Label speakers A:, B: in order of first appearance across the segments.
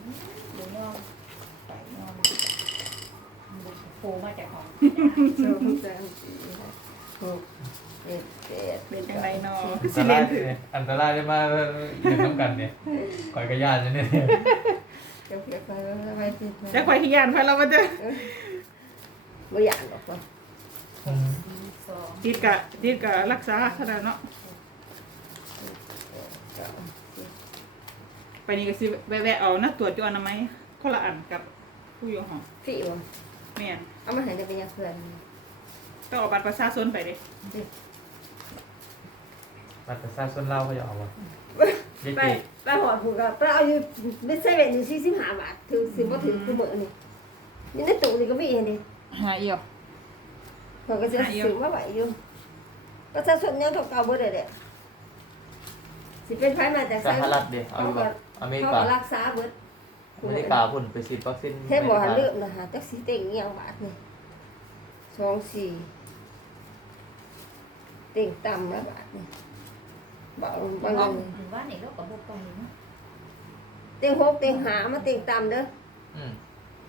A: ดูนอกไปนอกโผล่มาจากห้อง
B: สองสามสี่ห้าหกเจ็ดแปด
A: เป็นจังไรนอ
C: อันตรายเลยอันตรายได้มากยืนน้ำกันเนี่ยคอยกระยานเนี่ย
B: เดี๋ยวเดี๋ยวไปสิ
A: จะคอยขี้ยานไปเรามาเจอ
B: ไม่อยากหรอกว่า
A: สองติดกะรักษาขนาดเนาะ
B: เก้าสิบ
A: ไปนี่ก็สิแวะเอานะตรวจจุอนามัยคนละอันกับผู้อยู่ห้อง
B: สี่วะ
A: แม่น
B: เอามาให้ได้เป็นยังเพื่อน
A: ต้องเอาบัตรประชาชนไปดิ
C: บัตรประชาชนเล่าเขาจะเอาวะเจ๊
B: ไป
C: จี
B: ไปหอดผูกกับไปเอาอยู่ไม่ใช่เป็นอยู่45 บาทถึงสิบ่ถึงกูเหมือนนี่นี่ในตู้นี่ก็มีเห็นดิ
A: หาเอี่ยว
B: เขาก็จะซื้อมาไว้อยู่ก็จะส่วนยังเก่าๆเบิดเลยแหละสิเป็นไผมาจาก
C: สหรัฐเดียเอาอยู่ปะอเมริ
B: เขา
C: กา
B: ก็รักษาเบิด
C: อเมริกาพุ่นไปฉีดวัคซีน
B: เฮ็ดบ่หันเลือกนะฮะจักสิเต็งอีหยังบาทนี่2 4เต็งต่ำนะบาทนี่บ่บาง
A: ห้อง
B: อัน
A: บ้านนี่เราก็บ่ไปเนาะ
B: เต็ง6เต็ง5มาเต็งต่ำเด้อ
C: อืม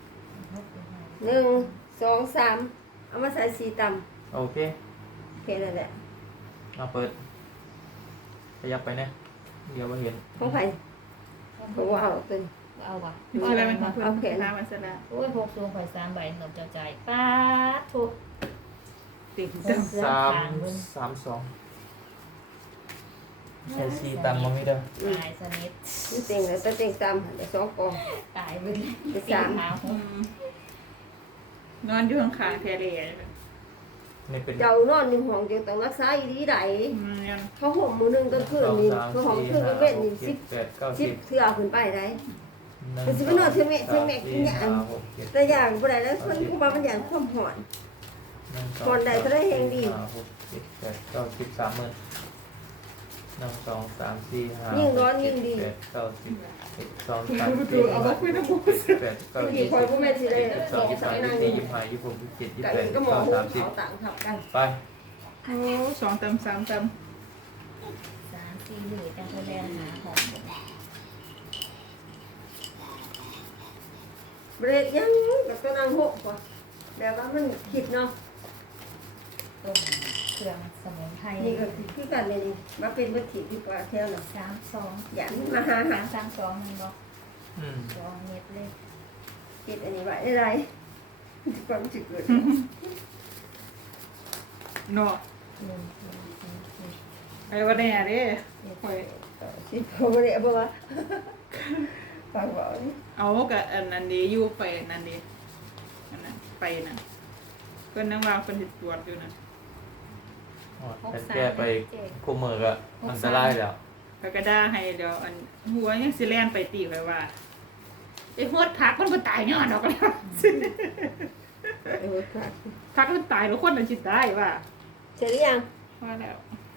B: 1 2 3เอามาใส่4ต่ำ
C: โอเค
B: แค่นั้นแหละ
C: มาเปิดขยับไปเนี่ยเดี๋ยวมาเห็น
B: ของไผผมว่าเอาตัวนี้
D: เอาว่ะ
A: คืออะไรมันของเพื่อนน้ำมันสละ
D: โอ้ยหกสูงข่อย3ใบหนบจะจ่ายป้าดทุก
A: ติด
C: 3 2ใช้ซีตันมาไม่ได้
D: ตายสนิท
B: นี่เต็งแล้วแต่เต็งต่ำหั่นได้2กอง
D: ตายไปเลย
B: ไป
D: สี่
B: สาม
D: ขาว
A: นอนอยู่ข้างๆแทเล
C: นี่เป็น
B: เจ้านอนอยู่ห้องเดียวต้องรักษาอีหลีใด
A: ยัน
B: เขาห่มมือหนึงกลางคืนนี่เขาห่มคืนกลางเว้นนี่
C: 7 8 9
B: 10
C: 10
B: เทื่อขึ้นไปได้ มันสิไปนอนเทื่อแม่เทื่อแม่กินหยัง แต่อย่างบ่ได้แล้วคนกูว่ามันอย่างความหอน ก่อนใดก็ได้แห่งดี
C: 6 7 8 9 10 30,000 1 2 3 4 5
B: ยิ่งร้อนยิ่งดี
C: 8 9 10 1 2 3 4
A: ดูเอาไปคุยน้ำมูก
C: 8 9
B: บางทีคอย
C: 10
B: ผู้แม่สิได้สองสายนาง
C: 24
B: นี่
C: 25 26 27
B: กับ
C: 28
B: ก็หมอ
C: 29
B: หูเขาต่างทับกัน
C: 30ไป
A: โอ้2 3 3
D: 3 4เหลือจังแสดงหาของ
B: เบรกยังกับตัวนางหกก่อนแบบว่ามันคิดเนาะ
D: ต้มเครื่องสมุนไพร
B: นี่ก็คือกันเลยนี่มาเป็นวัตถุดีกว่าแถวเนาะ
D: 32
B: อย่างมาหา
D: 332มันบอก
C: อืม
D: 2เม็ดเลย
B: คิดอันนี้ไว้ได้ไรความจิตเกิด
A: เนาะ
D: 1 2
A: ไปว่าแน่เด้คอย
B: คิดเขาไม่ได้บอกว่าฟังบอกนี่
A: เอากับอันนั้นดีอยู่ไปนั่นดีอันนั้นไปนั่นเพิ่นนั่งวางเพิ่นสิตรวจอยู่นั่น
C: เป็นแก้ไปคู่มือก็อันตรายแล้ว
A: ก็กระด้าให้เดี๋ยวอันหัวยังสิแล่นไปตีไว้ว่าไอ้โหดพักมันบ่ตายย้อนดอกแล้ว
B: เออค่ะ
A: พักมันตายแล้วคนมันสิตายว่า
B: เสร็จหรือยัง
A: ว่าแล้ว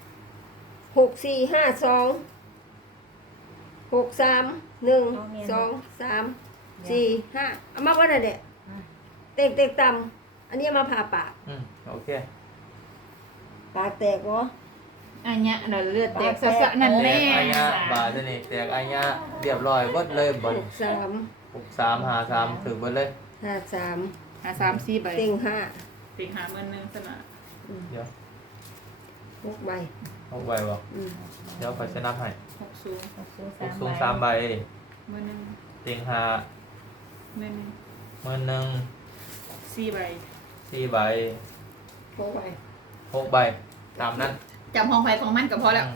B: 6 4 5 2 6 3 1 2 3 4 5เอามาว่าได้เด็เต็กเต็กต่ำอันนี้มาผ่าปาก
C: โอเค
B: ปากแตกวะ
A: อันเนี้ยน่ะเลือดแตกสะๆนั่น
C: แต
A: แน่
C: กอายะบาทนี่แตกอายะเรียบร้อยเบิดเลยบน
B: 6 3
C: 6 3 5 3ถึงเบิดเลย
B: 5 3
A: หา3 4ใบ
B: เต็ง
A: ติงหามื้อนึงซะน่ะ
C: เดี๋ยว
B: 5 6 ใบ
C: เอาไว้บ่เดี๋ยวขอชนะให้
A: 60
C: 6สูง3ใบ
A: มื้อนึง
C: เต็ง5
A: มื้อนึง
C: มื้อนึง
A: 4ใบ
C: 4ใบ
B: 6 ใบ
C: 6ใบตามนั้น
A: จำห้องไฟของมันก็พอแล้ว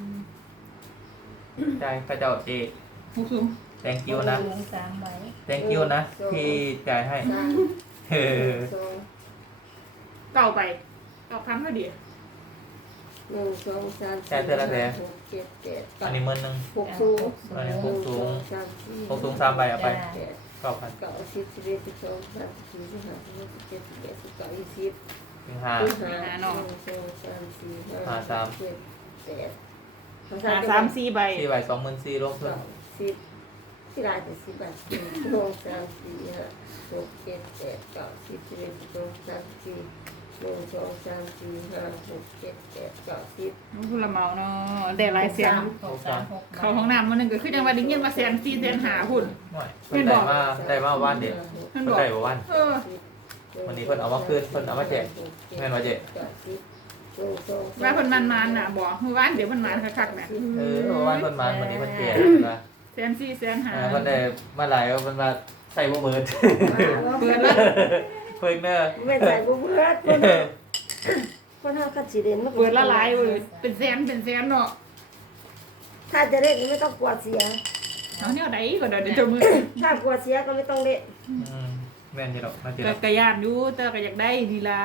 C: ใจพระเจ้าเอ
A: 60
C: thank you นะ
D: สูง3ใบ
C: thank you นะที่จ่ายให้
B: 3
C: เออ
B: 2
A: เก่าไปเอาพันเท่าเดียว
B: 1 2 3
C: จ่ายเท่าไหร่แท้
B: 6 7 8
C: อันนี้มื้อนึง
B: 6สูง
C: อันนี้6สูง
B: 3
C: 6สูง3ใบเอาไป
B: 4 8
C: 9,000
B: 9 10 11 12 13 14 15 16 17 18 19 20
C: ถึง5
B: 1 2 3 4 5 6 7 8
A: หา3 4ใบ
C: 4ใบ24,000รวมเพิ่ม
B: 10ที่ลายแต่10 บาท1 2 3 4 5 6 7 8 9 10 11 12 13 14 1 2 3 4 5 6 7 8 9 10
A: ผู้ละเมาเนาะได้หลายเสียง
D: หกสามหก
A: เขาห้องน้ำมันนึงก็คือจังว่าได้ยินมาแสนสี่แสนหาหุ่น
C: หน่อยเพิ่นได้มาวันเดียว
A: เพิ่น
C: เพิ่น
A: บอก
C: ได้บ่วัน
A: เออ
C: วันนี้เพิ่นเอามาคืนเพิ่นเอามาแจกแม่นว่าเจ๊
A: ว่าเพิ่นมันน่ะบอกเมื่อวานเดี๋ยวเพิ่นมันคักๆน่ะ
C: วันเพิ่นมาวันนี้เพิ่นแจกนะ
A: แสนสี่แสนหา
C: เพิ่นได้มาหลายเพิ่นมาใส่บ่เบิด
A: เปิดแล้ว
C: เพิ่นเด้อ
B: ไม่ใส่บุเบิดคนเฮาคัดสิเด่นมัน
A: เปิดละหลายเว้ยเป็นแสนเนาะ
B: ถ้าจะเล่นไม่ต้องกลัวเสีย
A: เอาแนวใดก็ได้เดี๋ยวเจ้ามือ
B: ถ้ากลัวเสียก็ไม่ต้องเล่น
C: แม่นอยู่ดอกมาเจอ
A: ก็กระยานอยู่แต่ก็อยากได้ดีล่ะ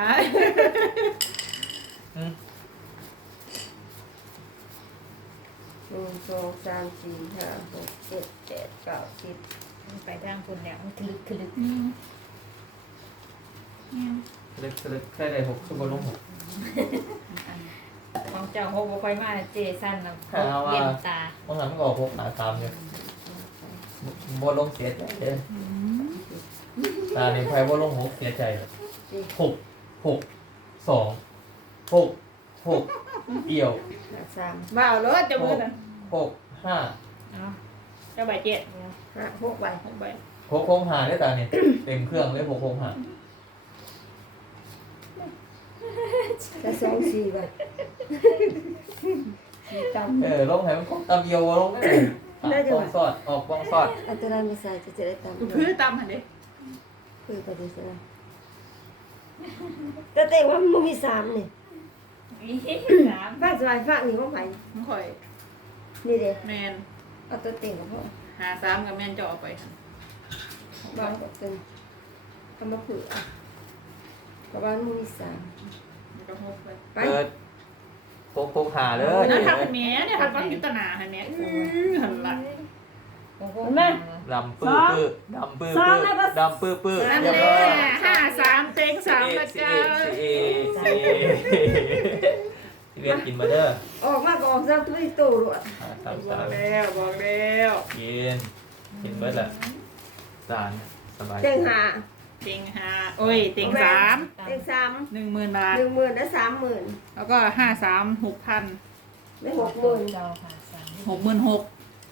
B: 1 2 3 4 5 6 7 8 9 10
D: ไปทางคุณเนี่ยมันคลึกคลึก
C: ลึกแค่ได้6คือบ่ลง6
D: ของเจ้าหกบ่ค่อยมาเจสันนะเย็นตา
C: บ่งั้นมันก็ออก6หา3อยู่บ่ลงเสียใจเด้อตานี่ไผบ่ลง6เสียใจ6 6 2 6 6เอี่ยว
B: 3
A: มาเอาเลยเจ้ามือน่ะ
C: 6 5
A: เอาเจ้าใบเจ็ด
B: 5 6ใบ
A: 6ใบ
C: 6 6 5ได้อตานี่เต็มเครื่องเลย6 6 5
B: แต่2 4ใบตำ
C: ลงให้มันครบตามเอียวลงได้บ้องสอดออกบ้องสอด
B: อันตรายไม่ใส่จะได้ตำ
A: กูพื้นตำหั่นเด้
B: คือไปดูซะแต่เต็งว่ามันมี3นี่
D: สาม
B: ฝากสบายฝากนี่ของไผ
A: มันข่อย
B: นี่เด้
A: แมน
B: เอาตัวเต็งกับพ่อ
A: หาสามกับแมนจะเอาไปหั่น
B: บ้านก็เป็นเอามาผือกับบ้านมันมี3
A: แล้วก็หกไป
B: ไป
C: เปิดพกหาเลย
A: นั่นทำแม่เนี่ยทำก้อนกิตนาหั่นแม่หั่นละ
D: หกหก
C: ดำปื้อดำปื้อดำปื้อ
A: นั่น
C: เรียบ
A: แห
C: ร้
A: ละ
C: อย
A: ห้าสามเต็งสามนะจ๊ะ
C: ที่เรียนกินมาเด้อ
B: ออกมาก็ออกซะทุกโตรวด
C: สาม
A: บ
C: สา
A: อก
C: ม
A: แล้วบอกแล้ว
C: กินเบิดละจานสบาย
B: เต็งหา
A: เต็งห้าโอ้ยเต็งสาม
B: เต็ง3
A: 10,000 บาท
B: 10,000และ30,000
A: แล้วก็ห้าสาม6,000
B: ได้
D: เจ้าค่ะสาม
A: 66,000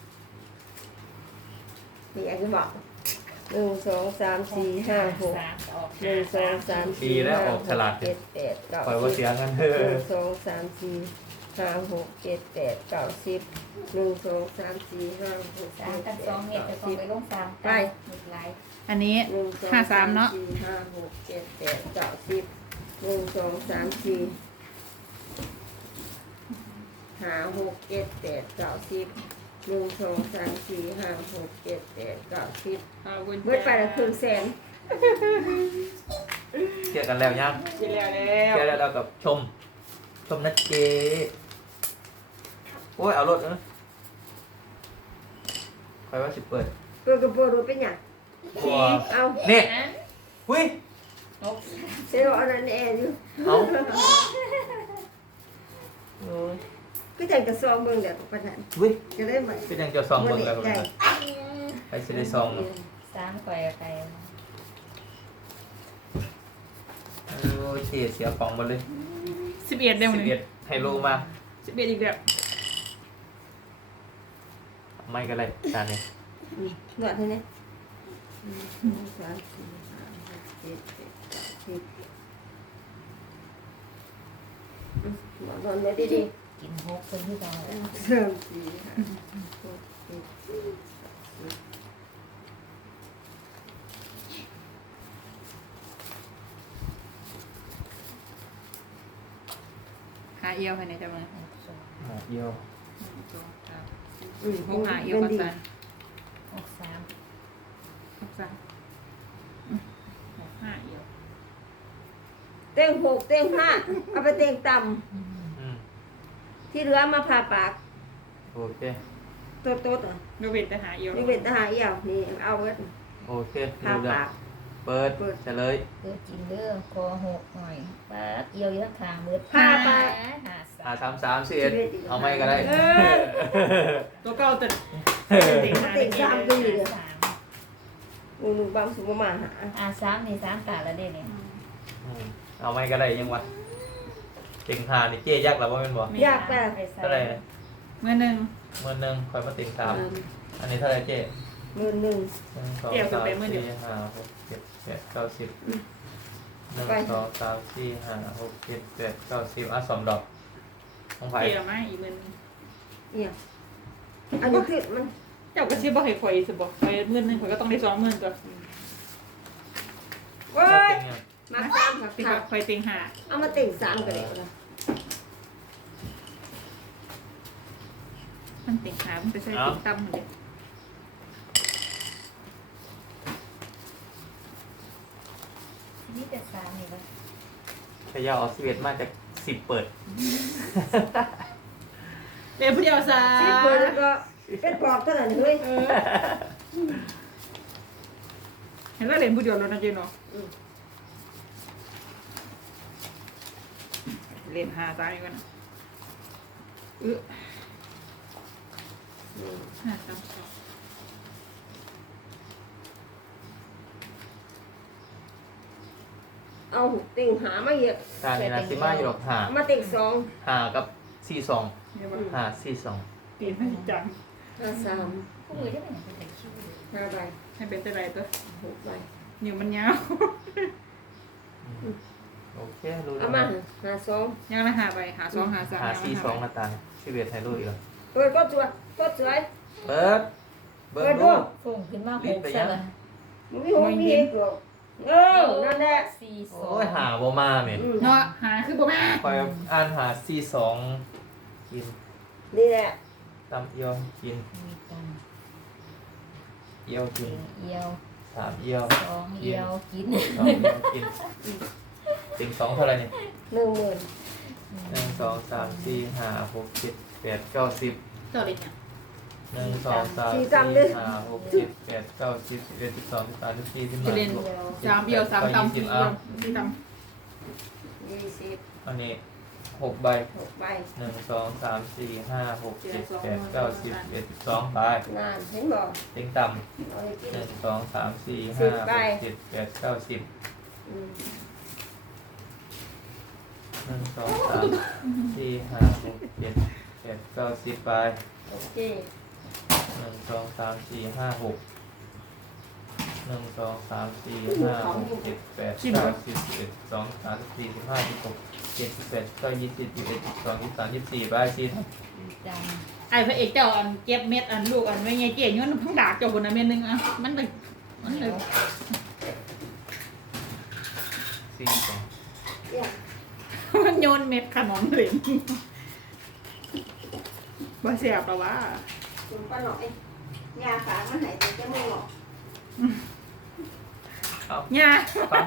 B: นี่อยากจะบอก1 2 3 4 5 6
D: สามออก
B: 1 2 3
C: ดีแล้วออกฉลาด
B: 7 8 9
C: คอยว่าเสียเงินเธอ
B: 1 2 3 4 5 6 7 8 9 10 1 2 3 4 5 6
D: สามกันสองเมตรจะต้องไปลงสามหมดหลาย
A: อันนี้
B: 1 2
A: 53เนาะ
B: 3 4 5 6 7 8 9 10 1 2 3 4 5 6 7 8 9 10 1 2 3 4 5 6 7 8 9 10
A: ขอบคุณ
B: เบิดไปละครึ่งแสน
C: เกี่ยวกันแล้วยัง
A: กินแล้ว
C: เกี่ยวแล้วเรากับชมนะเจโอ้ยเอารถนะคอยว่าสิเปิด
B: เปิดกระโปรงรถเป็นหยัง
C: ตัว
B: เอา
C: เนี่ยหุ้ย
D: หก
B: เซลล์อันนั้นแอร์อยู่
C: เอาโอ้ย
B: ก็จังกระซองเบิ่งเดี๋ยวปานนั้น
C: หุ้ย
B: จะได้ไหม
C: เป็นยังจะซองเบิ่งแล้ว
B: ใจ
C: กันไปสิได้ซองเนาะ
D: สามก่อยไป
C: โอ้ยเจเสียฟองหมดเลย
A: 11เด้อมื้อนี้
C: 11ให้โลมา
A: 11อีกแล้ว
C: ไม่ก็ได้จานนี้
B: นวดให้เนี่ย3 4 5 6 7 8 9 10นอนไว้ดี
D: กินหกคนที่เรา
B: ๆ3 4 5 6 7
A: หาเอียวให้ในเจ้ามือ
C: เดียว
A: 6 หาเอียวก็สั่น
D: หกสาม
A: 6 สั่น6 5เอียว
B: เต็ง6เต็ง5เอาไปเต็งต่ำที่เหลือมาผ่าปาก
C: โอเค
B: โตๆอ่ะ
A: ยกเว้นแต่หาเอียว
B: นี่เป็นทหารเอี่ยวนี่เอาไว้
C: โอเค
B: ผ่า
C: ดูดั
B: ปาก
C: เปิดเฉลย
D: เลือกินเลือคอหกหน่อยป๊าเอียวอยู่ข้างเบิดหาสาม
C: 3 3 11เอาไม่ก็ได้
A: ตัวเก่าแต่
B: เต็ง3ก็อยู่เด้อ
D: สาม
B: หนูบางสุมาหา
D: สามนี่สามตาละเด้เนี่ย
C: 3 เอาไม่ก็ได้ยังวะเต็งหานี่เจ๊ยักษ์หรอว่าเป็นบ่
B: ยากแต่
C: เท่าไหร่นะ
A: เมื่อหนึ่ง
C: 10,000คอยมาเต็งสามอันนี้เท่าไหร่เจ๊
B: หมื่นหนึ่ง
C: 1 2 3 4 5 6 7 8 9 10 1 2 3 4 5 6 7 8 9 10อ่ะสองดอกของไผ่
A: เกี่ยวไหมอีกมือนึง
B: เนี่ยอันนี้คือมัน
A: เจ้าก็เชื่อบ่ให้ข่อยสิบ่ข่อยมือนึงข่อยก็ต้องได้20,000ตัว
B: โอ้
C: แล้ว
B: ย
C: เต็งเนี่ย
B: มาสามค่ะ
A: สิข่อยเต็งหา
B: เอามาติ่งสามกันเลยนะ
A: มันเต็งหามันไปใส่ติ่งตั้มหมดเลย
D: นี่จะสามนี่วะ
C: ขยาวเอา11มาจาก10เปิด
A: เดี๋ยวผู้เดียวซะ
B: สิบเปิดแล้วก็เป็นปอบเท่านั้นเฮ้ย
A: เห็นว่าเล่นผู้เดียวแล้วนะเจนเนาะเล่นหาตายกันนะ5 3 2
B: เอาติ่งหามาเยอะ
C: ตานี่นะสิมาอยู่ดอกหา
B: มาติ่งสอง
C: หากับ42
A: เดี๋ยวว่า
C: หา42
A: ตีนให้จัง
B: ห้าสาม
D: พวกมือจะเป็นอย่างเป็นคิวเลย
B: ห้าใบ
A: ให้เป็นแต่ไรตัว
B: หกใบ
A: นิ้วมันยาว
C: โอเครู้แล้
B: เอา
C: ว
B: มา
C: นะ
B: ห้าสอง
A: ยังละหาไปหา2 หา 3
C: หา42มาตาชีวิตให้รู้อีกแล้ว
B: เปิดก็สวยก็สวย
C: เปิดเบิ่งดู
D: ส่งขึ้นมาหกซะละ
B: มึงมีหกมีเอกหรอกนั่นแหละ
D: สี่สอ
C: โอ้
D: ง
C: ยหาบ่มาแม่
A: เนาะหาคือบ่มา
C: คอยอ่านหา42กิน
B: นี่แหละ
C: ตำเอียวกิน
D: มีตัง
C: เอียวกิ
D: เอี
C: น
D: เอียว
C: 3เอียว
D: สองเอียวกิน
C: 2เอียวกินติ่ง2เท่าไหร่นี่
B: 10,000
C: 1 2 3 4 5 6 7 8 9 10
A: เจ้าเล็กเนี่ย
C: 1 2 3 4 5 6 7 8 9 10 11 12 13 14 15
A: จะเล่น 3 เดียว 3 ตำ4
C: 20
A: เดียว
C: อ่ะ
A: 4 ต
B: 20
C: อันนี้6ใบ
B: 6ใบ
C: 1 2 3 4 5 6 7 8 9 10 11 12ใบ
B: นานเห็นบ่
C: เต็งต่ำ
B: เอาไปกิน
C: 1 2 3 4
B: สิบ
C: 5
B: ใบ
C: 6 7 8 9 10
B: อืม
C: 1 2 3 4 5 6 7 8 9 10ใบ
B: โอเค
C: 1 2 3 4 5 6 1 2 3 4 5 6 7 8 9 10 11 12 13 14 15 16 17 18 19 20 21 22 23 24ใบสิ
D: จัง
A: ำไอ้พระเอกเจ้าอันเก็บเม็ดอันลูกอันไม่ไงเจ๊ย้อนทั้งดากเจ้าคนนั้นเม็ดนึงอ่ะมันเลยมันเลย
C: 42
B: เนี่ย
A: มันโยนเม็ดขนมเหลวบ่เสียบหรอวะ
B: คุณป้าหน่อยยาฝากมาให้แต่จะไม่หรอก
C: เอา
A: เนี่ย
C: ฟัง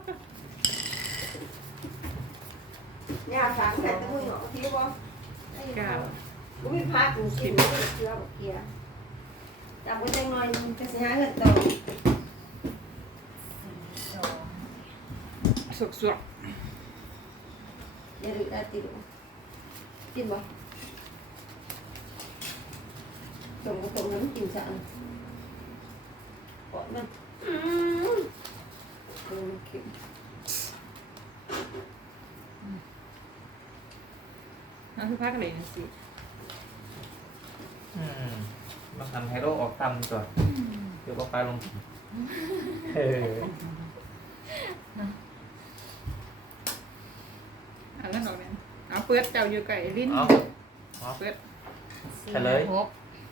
B: ยาฝากมาให้แต่ไม่หรอกที่บ่
A: เก้า
B: กูมีพักกูกินไม่ได้เชื่อบอกเกียร์จับไว้จังหน่อยนึงจะสิหาเงินต่อ
D: สอง
A: สวก
B: อย่าลืมได้ติดบ่กินบ่ตรงกับตรงนั้นกินซะก่อนมันตรงมันกิน
A: นั่นคือพักเลยนะสิ
C: มาทำให้โลกออกตำก่อนเดี๋ยวก็ไปลงเออ
A: อันนั้นออกเนี่ยเอาเปิดเจ้าอยู่ไก่ลิ้น
C: เอา
A: เปิด
D: สี่
C: เฉลย
D: หก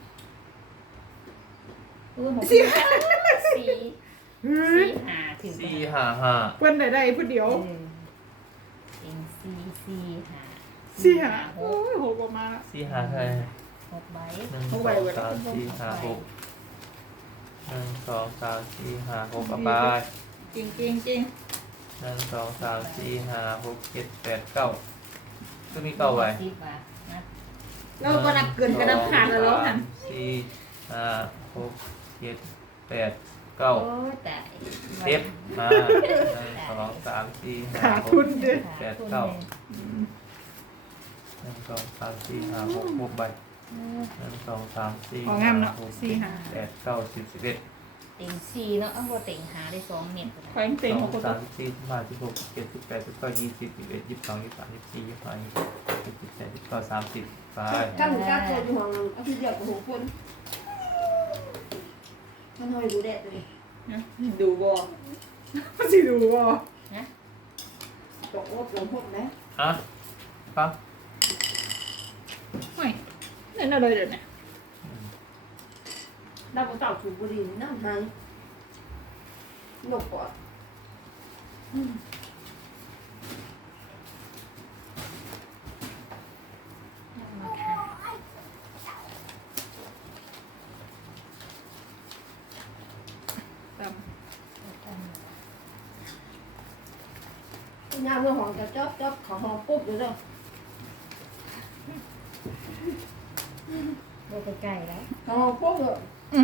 D: ตู้หกสี่สี่หาถึง
C: 4 5
A: เพิ่นได้ผู้เดียว
D: เองสี่หา
A: สี่หาโอ้ยโหประมาณ
C: 5 4 5ใช่
D: หกใบ
C: 1 2 3 4 5 6 1 2 3 4 5 6เอาไป
A: จริงจริงจริง
C: 1 2 3 4 5 6 7 8 9ก็มี9ใบ
D: สิบอ่ะนะ
A: เราก็นับเกินก็นับขาดแล้วแล้วหัน
C: 4 5 6 7 8
D: โอ้
C: 9
D: แต่
C: 10มา1 2 3 4
A: ขาด
C: 5
A: ทุน
C: 6
A: เด้อ
C: 7 8 9 1 2 3 4 5 6 6ใบ1 2 3 4
A: ของงามเนาะ
C: 5 6
A: สี่หา
C: 7 8 9 10 11
D: เต็ต็งสี่เนาะเอาบ่เต็งหาได้2 เม็ด
A: คอยเต็งหก
C: 2
A: คน
C: 3 4 5 16 17 18 19 20 21 22 23 24 25 26 27 28 29 30ไป
B: กั้นกั้นตัวอยู่ห้องเอาที่เดียวกับ6 คนมันห้อยดูแดดเลย
A: ดูบ่สิดูบ่
B: ตกรถลงพดนะ
C: อ่ะฟัง
A: ไม่เล่นอะไรเดี๋ยวนี้
B: ดาวเต่าถูกบุหรี่น้ำหันหนกปอด
A: ตาม
B: ยามเมื่อห้องจะจ๊อบของห้องปุ๊บอยู่เด้อ
D: ได้ใกล้ๆแล้ว
B: ของห้องปุ๊บเลย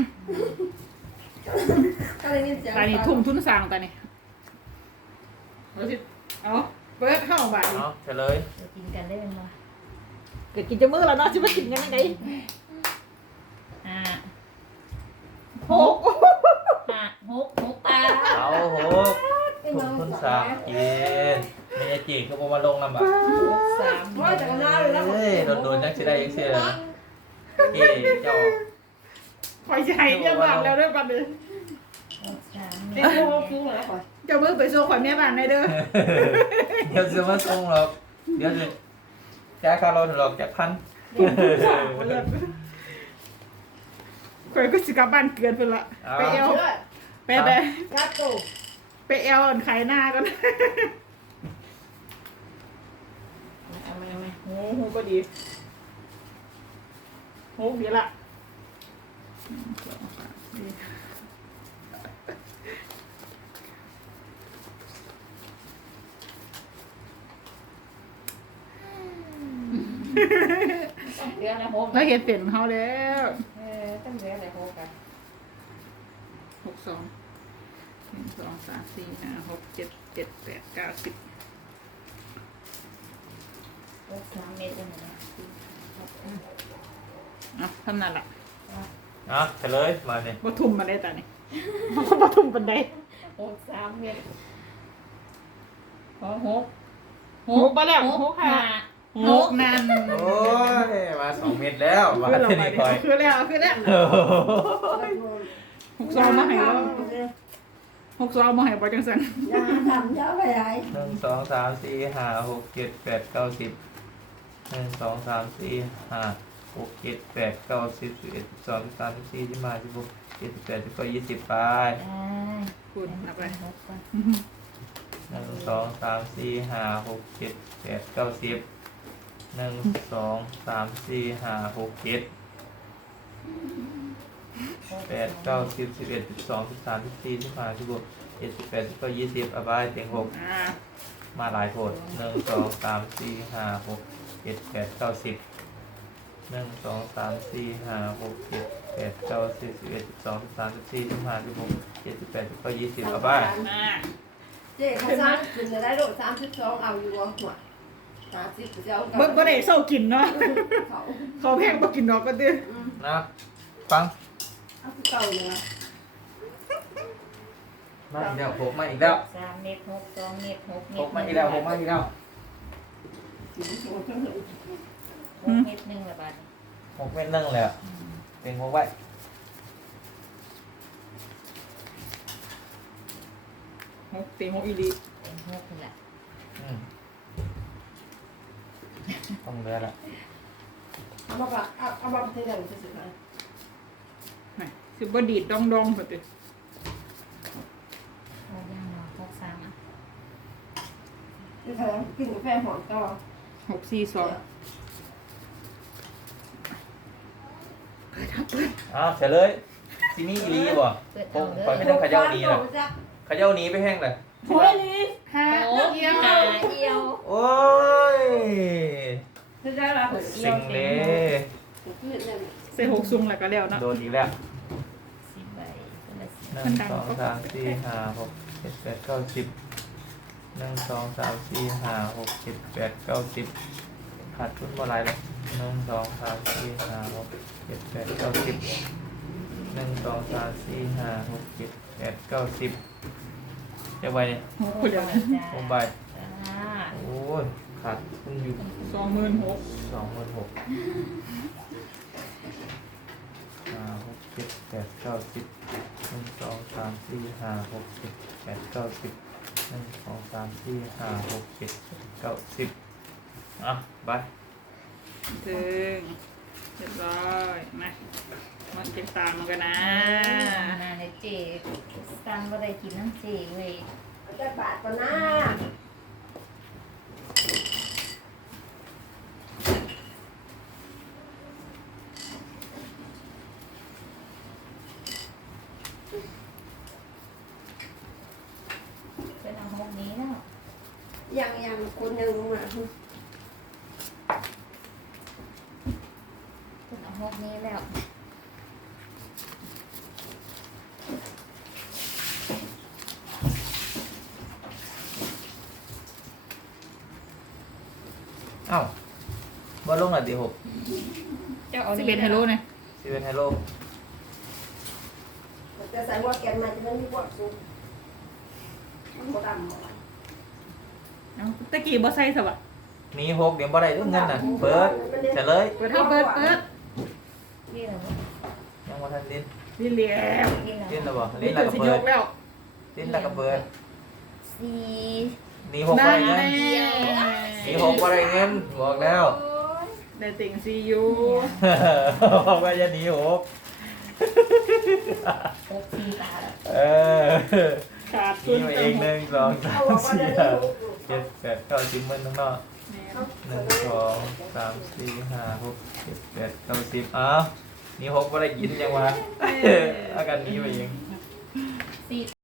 B: ก็เลยนี่เสียง
A: ตานี่ทุ่มทุนสร้างตานี่เอาสิเอาเปิดเข้าบ่าย
C: เอาเฉลย
D: เดี๋ยวกินกันได้เป็นบ่
A: เกิดกินจะมื้อแล้วเนาะสิมากินกันยังไง
D: ห้า
A: หก
D: 6ตา
C: เอาโหถูกคุณสามกินเมียจีก็บ่มาลงลำบาก
D: 3
B: ว่าแต่ก็น่าเลยนะ
C: เฮ้ยโดนนักสิได้ยังเสียเลยนะเก้เจ้า
A: คอยสิให้เยี่ยมบ้านแล้วเด้อบัดนี้
D: 3
B: เป็นโลกคืออะไรก่อน
A: เจ้ามื้อไปส่งข่อยแม่บ้านได้เด้อ
C: เดี๋ยวจะมาส่งหรอกเดี๋ยวจะจ่ายค่ารถหรอกจากพัน
A: ข่อยก็สิกลับบ้านเกินเพิ่นละไปเอวไป
B: กัดตู
A: ไปเอวขายหน้ากันเอาไหมโหก็ดีโหดีละ
D: เดือนละ6
A: แล้วเห็นเปลี่ยนเขาแล้ว
D: ตั้งเดือนละ6อ่ะ
A: 62 1 2 3 4 5 6 7 7 8 9 10
D: 3 เม็ดจังได๋
A: อ่ะทำนั่นละ
C: อ่ะเฉลยมาเนี่ย
A: บ่ทุ่มมาได้ตานี่บ่ทุ่มปันได
D: 3 เม็ด6
A: หกมาแล้วหกค่ะหกนั่น
C: โอ้ยมา2 เม็ดแล้วมา
A: คือเรา
C: ที่
A: ไป
C: นี่คอย
A: คือแล้วหกซองมาให้แล้วหกซองมาให้บ่จังซั่น
B: อย่าทำเยอะไปไหน
C: 1 2 3 4 5 6 7 8 9 10 1 2 3 4 5 6 7 8 9 10 11 12 13 14 15 16 17 18 19 20ไป
A: คุณนับไป
D: 6ก่อน
C: 1 2 3 4 5 6 7 8 9 10 1 2 3 4 5 6 7 8 9 10 11 12 13 14 15 16 17 18 19 20เอาไปเต็ง6
A: อ่า
C: มาหลายโพด1 2 3 4 5 6 7 8 9 10 1 2 3 4 5 6 7 8 9 10 11 12 13 14 15 16 17 18 19 20เอาไป
A: อ่า
B: เจ๊เขาสร้างขึ้นจะได้โดด32เอาอยู่หัว30จะเอา
A: บ่ได้เศร้ากินเนาะ
B: เขา
A: เขาแพงบ่กินดอกก็เด้อ
C: นะฟัง
B: เอาเก่าเลย
C: มาอีกแล้ว6มาอีกแล้ว
D: 3 เม็ด6 2 เม็ด6 เม็ด
C: 6มาอีกแล้ว6มาอีกแล้ว
D: 6 เม็ดหนึ่งละบาท
C: 6เม็ดนึงเลยอ่ะเต็ง6ไว้
A: หกเต็มหกอีหลี
D: เป็น6นี่แหละ
C: อืมต้องเลือละ
B: เอามาปะเอามาที่ไหนจะสุดท้าย
A: ไหนสิบ่ดีดดองๆพุ่นติ
D: 6ย่างเนาะ6 3อ่ะ
B: ที่แถมกินกาแฟหอมต่อ
A: 6 4 2
C: อ้าวเฉลยซินี่อีหลีบ่
D: เปิด
C: ผ
D: เอา
C: ม
D: เด้
C: คอย
D: อ
C: ไม่ได้เขย่าหนี้เลยเขย่าหนี้ไปแห้งเลย
B: โอ้ยนี่
A: ห้า
D: โอ้
A: เอียว
D: หาเอียว
C: โอ้ย
B: จะได้ละ
C: สิงเลย
A: ใส่หกซุงแล้วก็แล้วเนาะ
C: โดนอีกแล้ว
D: 10ใบคนละ10
C: 1 2 3 4 5 6 7 8 9 10 1 2 3 4 5 6 7 8 9 10ขาดทุนบ่หลายเลย1 2 3 4 5 6 7 8 9 10 หนึ่งสองสามสี่ห้าหกเจ็ดแปดเก้าสิบเดี๋ยวไปเนี่ย
A: หกคนเดียวนะ
C: หกใบ
D: จ้า
C: โอ้ยขาดคุณอยู่
A: 26,000
C: 26,000หกเจ็ดแปดเก้าสิบหนึ่งสองสามสี่ห้าหกเจ็ดแปดเก้าสิบหนึ่งสองสามสี่ห้าหกเจ็ดเก้าสิบอ่ะไป
A: ถึงเรียบร้อยมามันเก็บตามมันกันนะ
D: นาในเจสั่งบ่ได้กินน้ำเจเว้ย
B: เอาแต่บาทก่อนนะ
D: เป็นเอาหกนี้แล้ว
B: ยังคนหนึ่งมา
D: เป็นเอาหกนี้แล้ว
C: เอ้าบอลลงหน่อยตีหก
D: เจ้าเอา
A: สิ
D: นี่
A: เป็นไฮโลนะ
C: สิเป็นไฮโล
B: จะใส่หัวแกนมาจะมันมีบวกสูงมันบ่ดำบ่
A: เอาตะกี้บ่ใส่สบะ
C: มีหกเดี๋ยวบ่ได้เรื่องเงินน่ะเปิดเฉลย
A: เปิดเอาเปิด
D: นี่เหรอ
C: ยังบ่ทันลิ้น
A: นี่เหลี่ยม
D: นี่เหรอ
C: ลิ้นแล้วบ่
A: นี่
C: ลิ้นแล้ว
A: คือ
C: ก็
A: สิ
C: เปิ
A: ย
C: ด
A: กแล้ว
C: ลิ้นแล้วก็เปิด
D: สี่
C: มีหกบ่ได้เงินมีหกบ่ได้เงินบอกแล้ว
A: ได้ติ่งซียู
C: บอกว่าจะหนีหก
D: หกสี่ตาแล้ว
C: เออ
A: ขาด
C: ห
A: ทุ
C: นี
A: น
C: มาเองหนึ่งสองสา
B: เอา
C: ม
B: ว่า
C: สี่
B: ได้
C: ห้า
B: ลูก
C: เจ็ดแปดเก้าสิบมันทั้งนอก
A: แม่
C: หนึ่งสองสามสี่ห้าหกเจ็ดแปดเก้าสิบอ้าวหนีหกบ่ได้กินยังวะอาการหนี้มาเอง